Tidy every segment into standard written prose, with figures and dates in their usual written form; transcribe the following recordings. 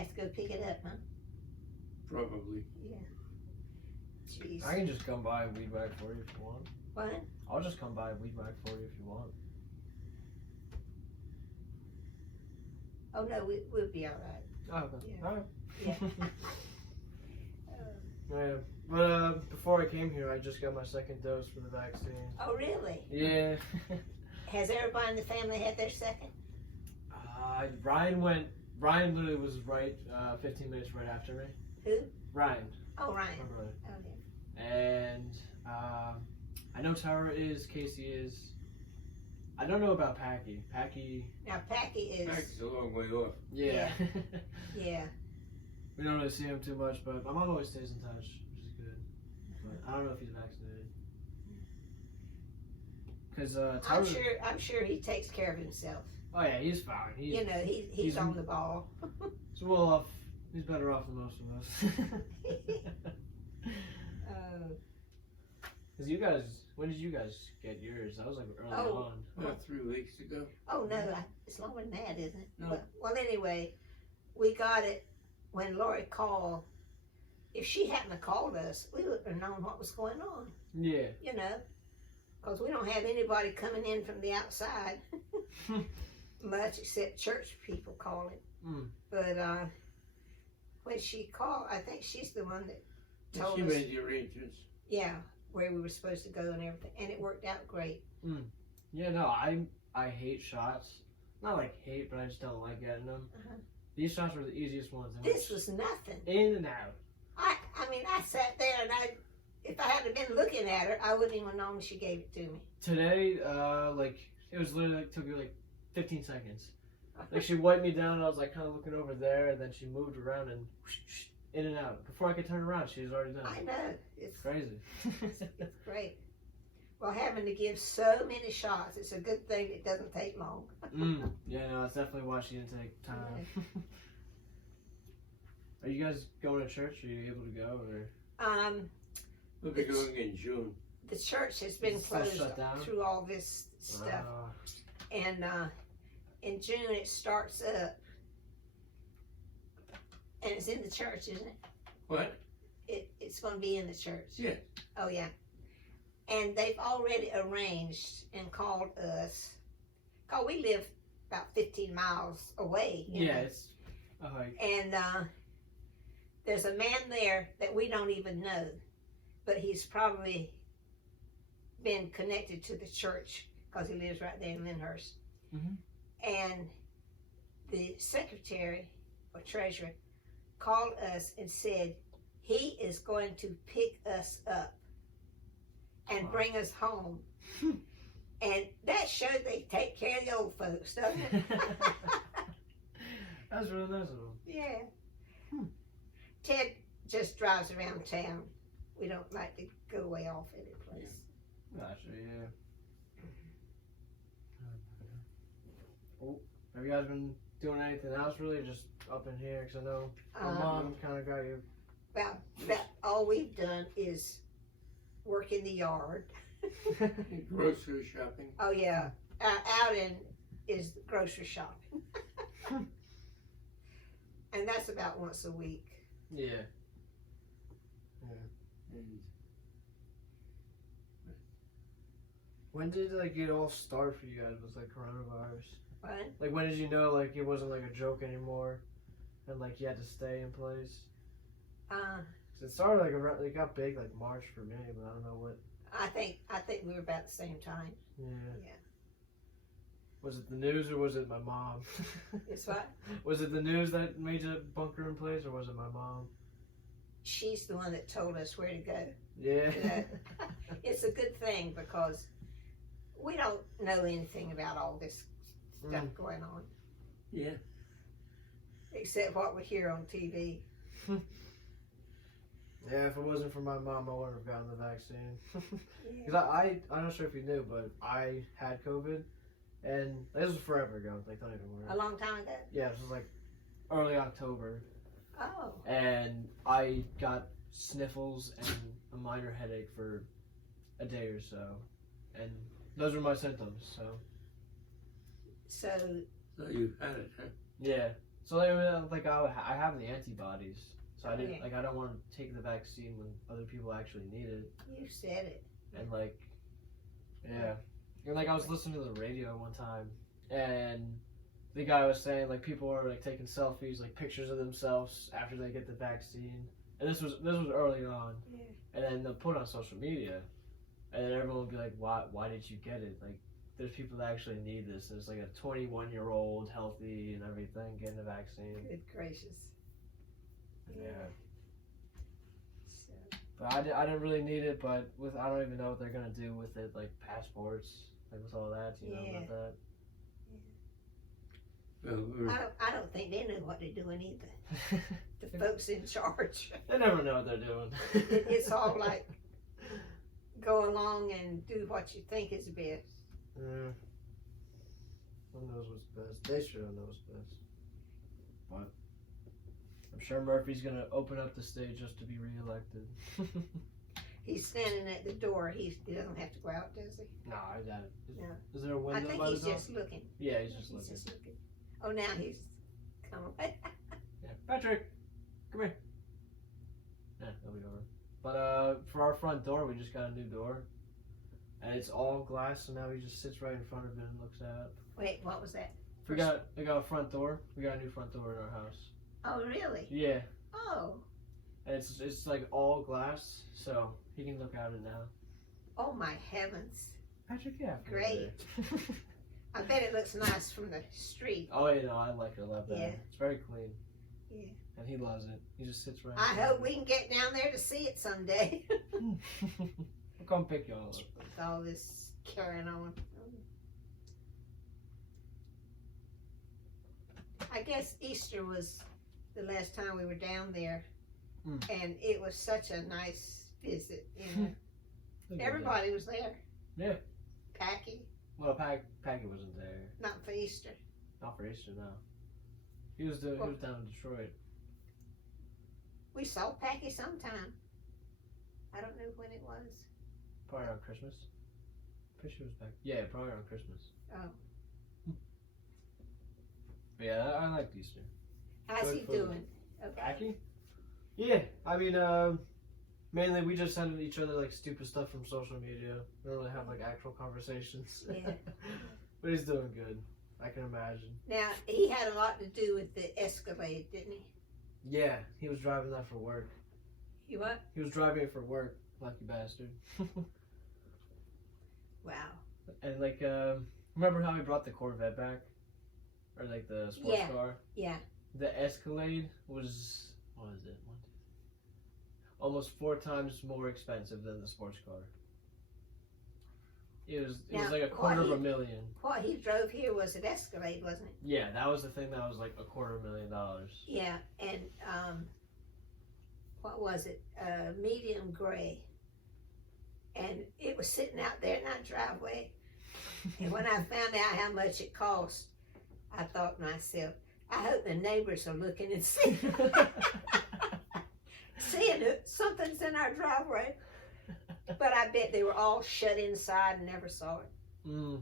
have to go pick it up, huh? Probably. Yeah. Jeez. I can just come by and weed whack for you if you want. What? I'll just come by and weed whack for you if you want. Oh no, we'll be all right. Oh, okay. Yeah. All right. Yeah. Yeah. But before I came here, I just got my second dose for the vaccine. Oh really? Yeah. Has everybody in the family had their second? Ryan literally was right 15 minutes right after me. Who? Ryan. Oh, Ryan. My brother. Oh, yeah. And I know Tara is, Casey is. I don't know about Packy. Now Packy is. That's a long way off. Yeah. Yeah. We don't really see him too much, but my mom always stays in touch, which is good. But I don't know if he's vaccinated. Because Tara. I'm sure he takes care of himself. Oh yeah, he's fine. You know, he's on the ball. He's well off. He's better off than most of us. Cause you guys, when did you guys get yours? That was like early on. About 3 weeks ago. Oh no, it's longer than that, isn't it? No. Well, anyway, we got it when Lori called. If she hadn't have called us, we wouldn't have known what was going on. Yeah. You know, because we don't have anybody coming in from the outside much, except church people calling. Mm. But when she called, I think she's the one that told She us. made the arrangements. Yeah, where we were supposed to go and everything, and it worked out great. Yeah, no, I hate shots. Not like hate, but I just don't like getting them. Uh-huh. These shots were the easiest ones. This was nothing. In and out. I mean, I sat there and if I hadn't been looking at her, I wouldn't even known she gave it to me. Today, it was literally took you like 15 seconds. Like she wiped me down and I was like kind of looking over there, and then she moved around and in and out. Before I could turn around, she was already done. I know. It's Crazy. it's great. Well, having to give so many shots, it's a good thing it doesn't take long. Yeah, no, that's definitely why she didn't take time. Are you guys going to church? Are you able to go? Or? We'll be going in June. The church has been It's still closed shut down? through all this stuff. And in June it starts up. And it's in the church, isn't it? What? It's going to be in the church. Yeah. Oh, yeah. And they've already arranged and called us. Because we live about 15 miles away. you know. It's a hike. And there's a man there that we don't even know. But he's probably been connected to the church because he lives right there in Lyndhurst. Mhm. And the secretary or treasurer called us and said he is going to pick us up and Wow. bring us home. And that shows they take care of the old folks, doesn't it? That's really nice of them. Yeah. Ted just drives around town. We don't like to go way off any place. Gotcha, yeah. Oh, have you guys been doing anything else really? Just up in here? Because I know my mom kind of got you. About all we've done is work in the yard. Grocery shopping. Oh yeah, out in is grocery shopping, and that's about once a week. Yeah. And When did it all start for you guys with coronavirus? What? Like when did you know it wasn't a joke anymore, and you had to stay in place? 'Cause it started around, it got big March for me, but I don't know what. I think we were about the same time. Yeah. Yeah. Was it the news or was it my mom? It's what? Was it the news that made you bunker in place, or was it my mom? She's the one that told us where to go. Yeah. Yeah. It's a good thing because we don't know anything about all this stuff going on, yeah. except what we hear on TV. Yeah, if it wasn't for my mom, I wouldn't have gotten the vaccine. Because I'm not sure if you knew, but I had COVID, and this was forever ago. Like, don't even worry. A long time ago? Yeah, this was like early October, Oh. and I got sniffles and a minor headache for a day or so, and those were my symptoms. So So So you've had it, huh? yeah, So like I have the antibodies, so I didn't like I don't want to take the vaccine when other people actually need it. You said it. And like, yeah, and like I was listening to the radio one time, and the guy was saying like people are like taking selfies, like pictures of themselves after they get the vaccine, and this was early on, Yeah. and then they'll put it on social media, and then everyone will be like, why did you get it? Like, there's people that actually need this. There's like a 21-year-old healthy and everything getting the vaccine. Good gracious. Yeah. So, But I didn't really need it, but I don't even know what they're gonna do with it, like passports, like with all that. You know about that? I don't think they know what they're doing either. The folks in charge. They never know what they're doing. It's all like go along and do what you think is best. Yeah. Who knows what's best? They should know what's best. But I'm sure Murphy's gonna open up the state just to be reelected. He's standing at the door. He doesn't have to go out, does he? No, I doubt it. No. Is there a I window think by the he's door? just looking. Yeah, he's just looking. Oh, now he's coming. Yeah. Patrick, come here. Yeah, he'll be over. But for our front door, we just got a new door. And it's all glass, so now he just sits right in front of it and looks out. Wait, what was that? We got a front door. We got a new front door in our house. Oh, really? Yeah. Oh. And it's like all glass, so he can look out it now. Oh, my heavens. Patrick, yeah. Great. I bet it looks nice from the street. Oh, yeah, no, I like it a lot better. Yeah. It's very clean. Yeah. And he loves it. He just sits right I hope we can get down there to see it someday. I'll come pick you all up. With all this carrying on. I guess Easter was the last time we were down there, and it was such a nice visit. You know, everybody was there. Yeah. Packy, Well, Paggy wasn't there. not for Easter. Not for Easter, no. He was down in Detroit. We saw Packy sometime. I don't know when it was. Probably around Christmas. Pretty sure it was back. Yeah, probably around Christmas. Oh. But yeah, I liked Easter. How's Good he food. doing? Okay. Packy? Yeah, I mean, mainly we just send each other like stupid stuff from social media. We don't really have like actual conversations. Yeah. But he's doing good. I can imagine. Now, he had a lot to do with the Escalade, didn't he? Yeah, he was driving that for work. You what? He was driving it for work, lucky bastard. Wow. And like, remember how he brought the Corvette back? Or like the sports car? Yeah. The Escalade was, what was it? Almost 4 times more expensive than the sports car. It was Now, like $250,000. What he drove here was an Escalade, wasn't it? Yeah, that was the thing that was like $250,000. Yeah, and what was it? Medium gray. And it was sitting out there in our driveway. And when I found out how much it cost, I thought to myself, I hope the neighbors are looking and seeing that something's in our driveway. But I bet they were all shut inside and never saw it. Mm.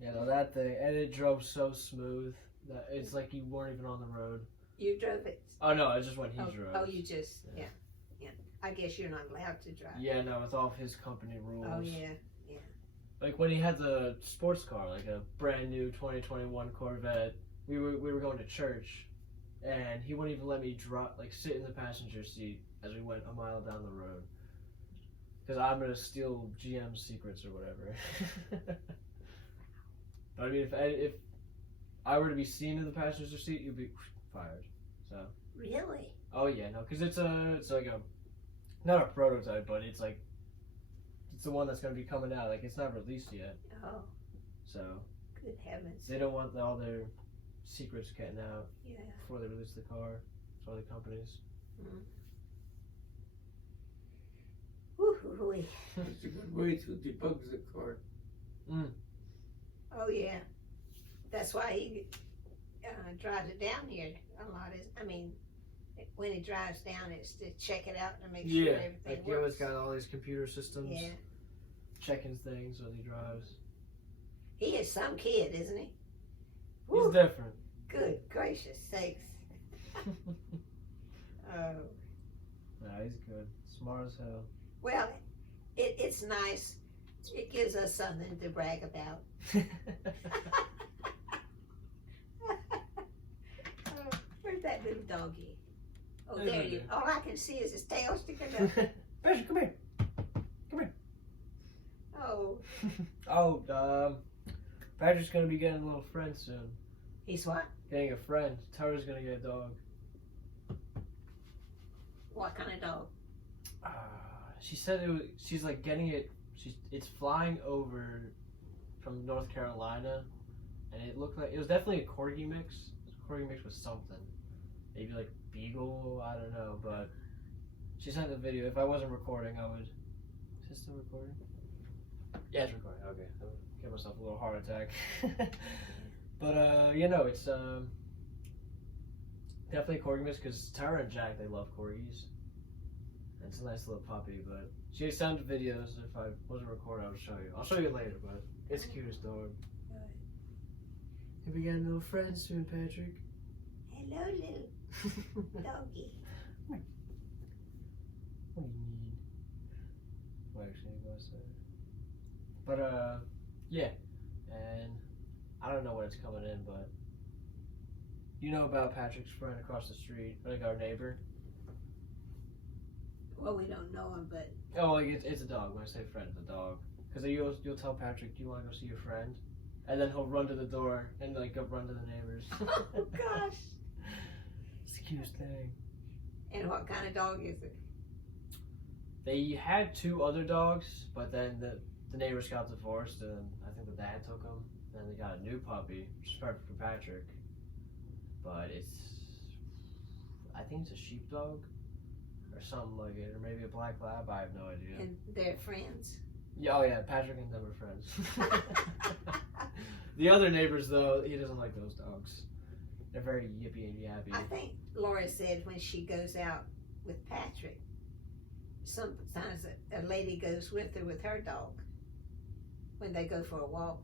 Yeah, no, that thing, and it drove so smooth that it's like you weren't even on the road. You drove it? Oh no, it's just when he drove. Oh, you just, yeah. I guess you're not allowed to drive. Yeah, no, with all of his company rules. Oh, yeah. Like when he had the sports car, like a brand new 2021 Corvette, we were going to church, and he wouldn't even let me sit in the passenger seat as we went a mile down the road, because I'm gonna steal GM's secrets or whatever. But I mean, if I were to be seen in the passenger seat, you'd be fired. So. Really? Oh yeah, no, because it's like a, not a prototype, but it's like, it's the one that's going to be coming out. Like, it's not released yet. Oh. So. Good heavens. They don't want all their secrets getting out. Yeah. Before they release the car to other companies. Mm. Woo-hoo-hoo. It's a good way to debug the car. Mm. Oh, yeah. That's why he drives it down here a lot. I mean, when he drives down, it's to check it out and make sure everything like works. he always got all these computer systems. Yeah. Checking things when he drives. He is some kid, isn't he? He's Woo, different. good gracious sakes. Oh, No, he's good. Smart as hell. well, it's nice. It gives us something to brag about. Oh, where's that little doggy? Oh, there you. All I can see is his tail sticking up. Patrick, come here. Oh, Oh, Patrick's gonna be getting a little friend soon. he's what? Getting a friend. Tara's gonna get a dog. What kind of dog? She said she's like getting it. It's flying over from North Carolina, and it looked like it was definitely a corgi mix. A corgi mix with something, maybe like beagle. I don't know, but she sent the video. If I wasn't recording, I would. Is it still recording? Yeah, it's recording. Okay, I'll give myself a little heart attack. But you know, it's definitely a corgi mix because Tara and Jack, they love corgis. And it's a nice little puppy, but she sent videos. If I wasn't recording, I would show you. I'll show you later, but it's the cutest dog. If we get a little friend soon, Patrick. Hello, little doggy. What do you need? Well, actually, go outside. But yeah, and I don't know when it's coming in, but you know about Patrick's friend across the street, like our neighbor. Well, we don't know him, but Oh, like it's a dog. When I say friend, it's a dog. Because you'll tell Patrick, do you want to go see your friend? And then he'll run to the door and like go run to the neighbors. oh gosh. It's the cutest thing. And what kind of dog is it? They had 2 other dogs, but then the neighbors got divorced, and I think the dad took them. Then they got a new puppy, which is perfect for Patrick. But I think it's a sheepdog or something like it, or maybe a black lab. I have no idea. And they're friends. Yeah, oh yeah, Patrick and them are friends. The other neighbors, though, he doesn't like those dogs. They're very yippy and yappy. I think Laura said when she goes out with Patrick, sometimes a lady goes with her with her dog when they go for a walk.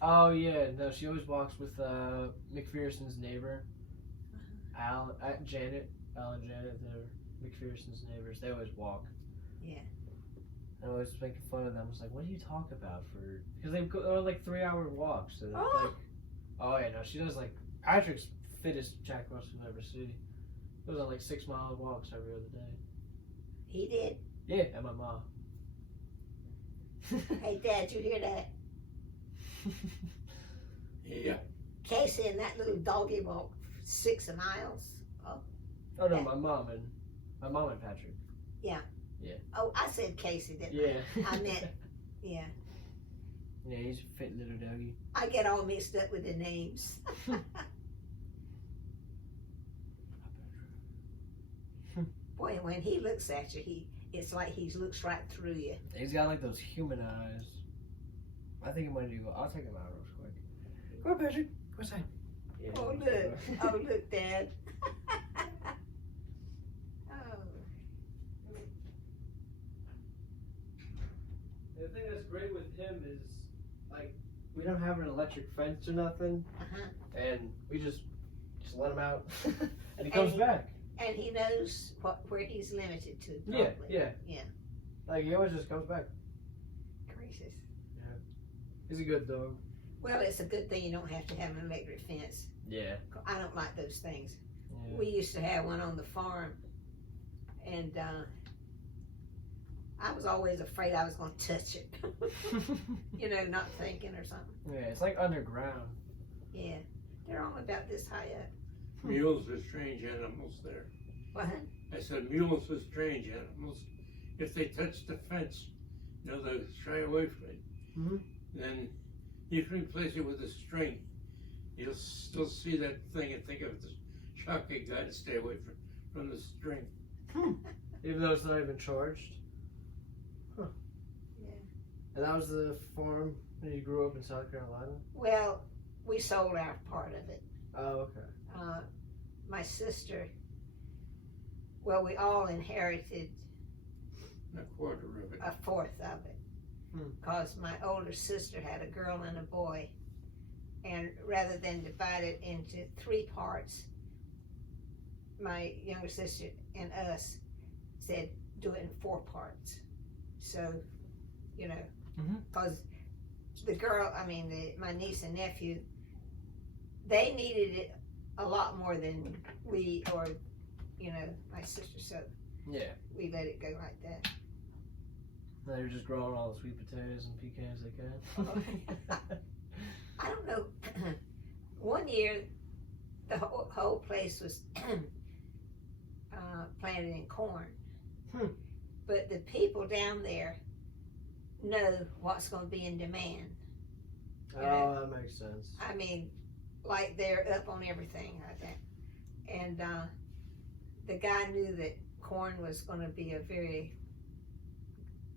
Oh yeah, no, she always walks with McPherson's neighbor, Al and Janet. They're McPherson's neighbors. They always walk. Yeah. I was making fun of them. I was like, "What do you talk about for?" Because they go like 3-hour walks. So it's Oh. like, oh yeah, no, she does like Patrick's fittest Jack Russell you'll ever see. He goes on like 6-mile walks every other day. He did. Yeah, and my mom. Hey, Dad, you hear that? Yeah. Casey and that little doggy walk 6 miles. Oh no, Yeah. my mom and Patrick. Oh, I said Casey, didn't Yeah. I meant, yeah. Yeah, he's a fit little doggy. I get all mixed up with the names. Boy, when he looks at you, it's like he looks right through you. He's got like those human eyes. I think he might do. I'll take him out real quick. Go on, Patrick. Go inside. Yeah, Oh, look. Oh, look, Dad. Oh. The thing that's great with him is, like, we don't have an electric fence or nothing, Uh-huh. and we just let him out, and he comes And back. And he knows where he's limited to. Yeah, Probably. yeah. Yeah. Like, he always just comes back. Gracious. He's a good dog. Well, it's a good thing you don't have to have an electric fence. Yeah. I don't like those things. Yeah. We used to have one on the farm, and I was always afraid I was going to touch it. You know, not thinking or something. Yeah, it's like underground. Yeah, they're only about this high up. Mules are strange animals there. What? I said mules are strange animals. If they touch the fence, you know, they'll shy away from it. Mhm. Then you can replace it with a string. You'll still see that thing and think of the shocking guy to stay away from the string. Even though it's not even charged. Yeah. And that was the farm when you grew up in South Carolina? Well, we sold our part of it. Oh, okay. My sister, well, we all inherited A quarter of it. a fourth of it. Because my older sister had a girl and a boy. And rather than divide it into 3 parts, my younger sister and us said do it in 4 parts. So, you know, because the girl, my niece and nephew, they needed it a lot more than we or, you know, my sister. So Yeah. we let it go like that. They're just growing all the sweet potatoes and pecans they can. I don't know. One year, the whole place was planted in corn. But the people down there know what's going to be in demand. Oh, that makes sense. I mean, like they're up on everything like that. And the guy knew that corn was going to be a very,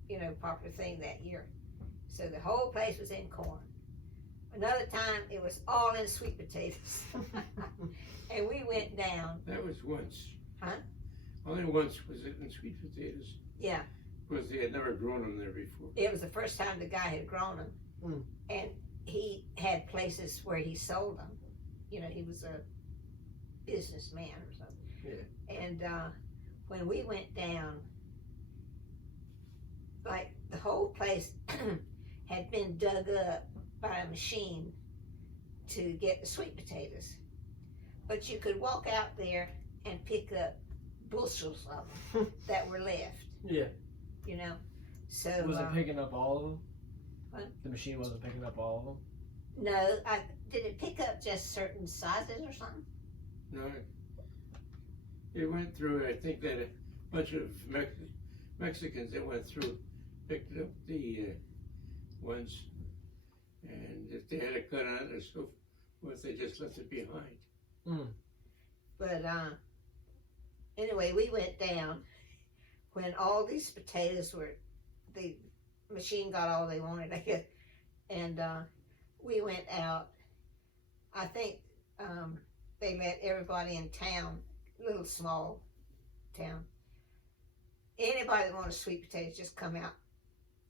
you know, popular thing that year. So the whole place was in corn. Another time, it was all in sweet potatoes. And we went down. That was once. Huh? Only once was it in sweet potatoes. Yeah. Because they had never grown them there before. It was the first time the guy had grown them. And he had places where he sold them. You know, he was a businessman or something. Yeah. And when we went down, like the whole place had been dug up by a machine to get the sweet potatoes. But you could walk out there and pick up bushels of them that were left. Yeah. You know? So Was it picking up all of them? What? The machine wasn't picking up all of them? no, did it pick up just certain sizes or something? No, it went through, I think that a bunch of Mexicans that went through picked up the ones, and if they had a cut on it or so forth, they just left it behind. But anyway, we went down when all these potatoes were, the machine got all they wanted, I guess, and we went out. I think they let everybody in town, little small town, anybody that wanted sweet potatoes, just come out.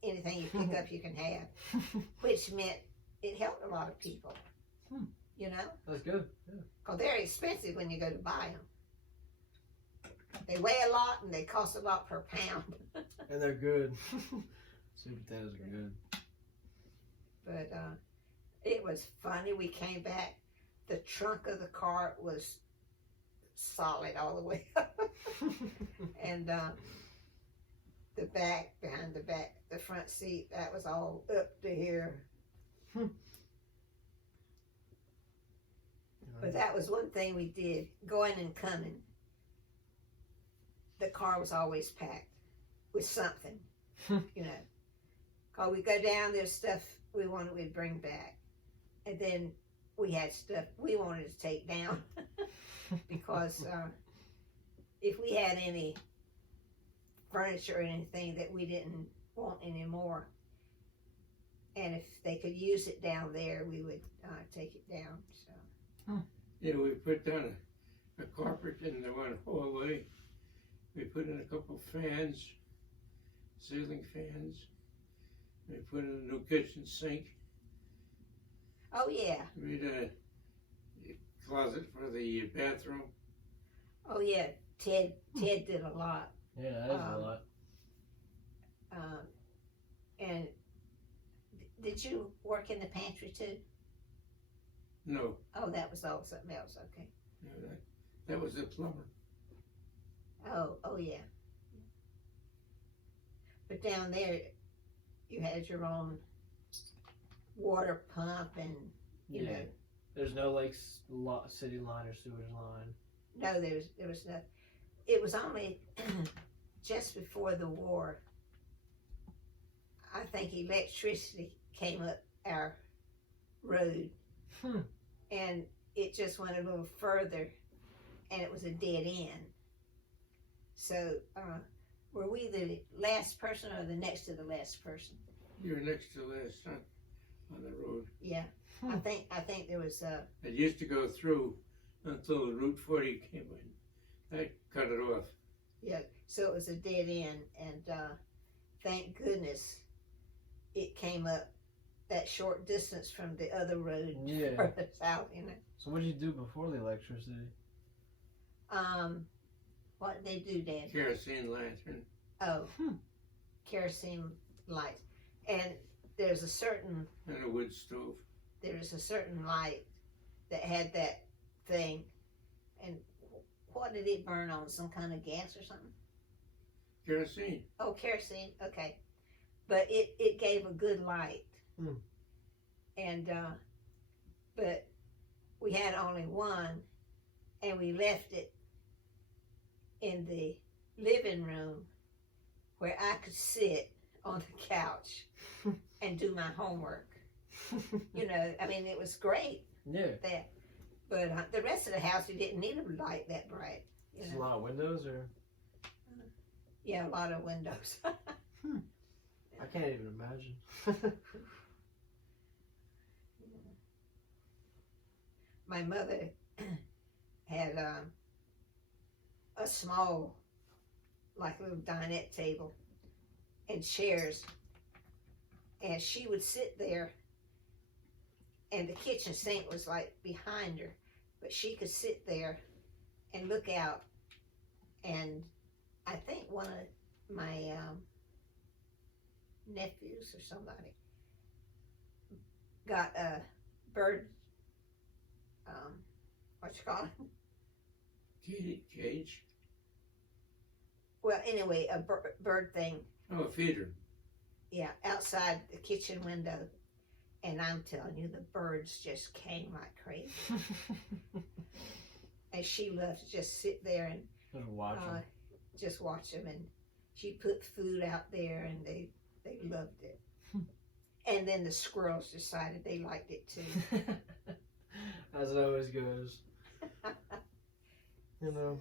Anything you pick up, you can have, which meant it helped a lot of people. You know, That's good. because they're expensive when you go to buy them. They weigh a lot and they cost a lot per pound. And they're good. Sweet potatoes are good. But it was funny. We came back. The trunk of the car was solid all the way up. And the back, behind the back, the front seat, that was all up to here. But that was one thing we did, going and coming. The car was always packed with something, you know. Because we go down, there's stuff we wanted we'd bring back. And then we had stuff we wanted to take down. Because if we had any furniture or anything that we didn't want anymore, and if they could use it down there, we would take it down. So. Yeah, we put down a carpet in the one hallway. We put in a couple fans, ceiling fans. We put in a new kitchen sink. Oh yeah. We had a closet for the bathroom. Oh yeah. Ted did a lot. Yeah, that is a lot. And did you work in the pantry too? No, Oh, that was all something else. Okay. no, that was the plumber. Oh yeah. But down there, you had your own water pump and you know. There's no like city line or sewage line. No, there was nothing. It was only just before the war. I think electricity came up our road, and it just went a little further, and it was a dead end. So, were we the last person or the next to the last person? You were next to last on the road. Yeah, I think there was. It used to go through until Route 40 came in. That cut it off. Yeah, so it was a dead end, and thank goodness it came up that short distance from the other road Yeah. further south, you know. So what did you do before the electricity? What did they do, Dad? Kerosene lantern. Oh, kerosene lights. And there's a certain And a wood stove. light that had that thing. And what did it burn on? Some kind of gas or something? Kerosene. Oh, kerosene. Okay. But it gave a good light. Hmm. And, but we had only one, and we left it in the living room where I could sit on the couch and do my homework. You know, I mean, it was great Yeah. that, but the rest of the house, we didn't need a light that bright. You Just a know? lot of windows, or Yeah, a lot of windows. I can't even imagine. My mother had a small, like little dinette table and chairs, and she would sit there, and the kitchen sink was like behind her, but she could sit there and look out, and I think one of my nephews or somebody got a bird, what you call it? Cage. Well, anyway, a bird thing, Oh, a feeder. yeah, outside the kitchen window. And I'm telling you, the birds just came like crazy. And she loved to just sit there and Just watching. just watch them. And she put food out there, and they loved it. And then the squirrels decided they liked it too. As it always goes. You know.